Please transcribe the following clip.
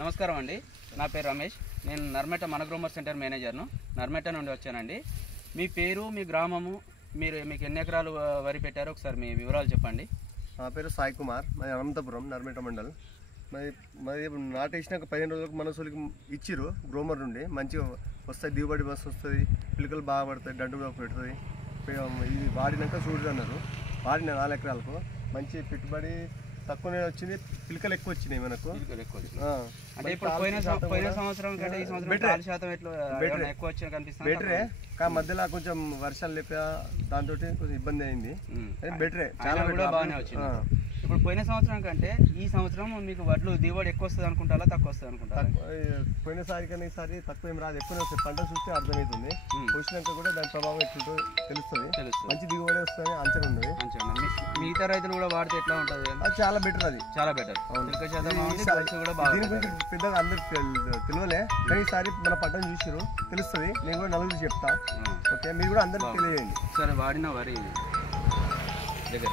నమస్కారం అండి, నా పేరు రమేష్. నేను నర్మేట మన గ్రోమర్ సెంటర్ మేనేజర్ను. నర్మేట నుండి వచ్చానండి. మీ పేరు, మీ గ్రామము, మీకు ఎన్ని ఎకరాలు వరి పెట్టారో ఒకసారి మీ వివరాలు చెప్పండి. నా పేరు సాయి కుమార్, మాది అనంతపురం నర్మేట మండల్. మరి నాటేసినాక 15 రోజులకు మనసులకి ఇచ్చిరు గ్రోమర్ నుండి. మంచిగా వస్తాయి, దిగుబడి బస్సు వస్తుంది, పిలకలు బాగా పడతాయి, దండు బాగా పెడుతుంది. ఇది వాడినాక చూడు అన్నారు. వాడిన 4 ఎకరాలకు మంచి పెట్టుబడి తక్కువనే వచ్చింది, పిలకలు ఎక్కువ వచ్చినాయి మనకు. అంటే ఇప్పుడు పోయిన సంవత్సరం కంటే ఈ సంవత్సరం పాలు శాతం ఎక్కువ వచ్చిన కనిపిస్తుంది. బెటరే, కానీ మధ్యలో కొంచెం వర్షాలు లేక దాంతో కొంచెం ఇబ్బంది అయింది. బెటరే, చాలా బాగానే వచ్చింది. ఇప్పుడు పోయిన సంవత్సరం కంటే ఈ సంవత్సరం మీకు వడ్లు దిగుబడి ఎక్కువ వస్తుంది అనుకుంటారా, తక్కువ వస్తుంది అనుకుంటారా? పోయినసారి కానీ ఈసారి తక్కువ ఏం రాదు, ఎక్కువ వస్తుంది. పంట చూస్తే అర్థమవుతుంది. వచ్చినాక కూడా దాని ప్రభావం ఎట్లుంటో తెలుస్తుంది. మంచి దిగుబడి వస్తుంది అంచనా ఉన్నది. మిగతా రైతులు కూడా వాడితే ఎట్లా ఉంటుంది? అది చాలా బెటర్, అది చాలా బెటర్. దీని గురించి పెద్దగా అందరు తెలియలే, కానీ ఈసారి మన పంటను చూసారు, తెలుస్తుంది. నేను కూడా నలుగురు చెప్తా. ఓకే, మీరు కూడా అందరికి తెలియజేయండి. సరే, వాడిన వరి దగ్గర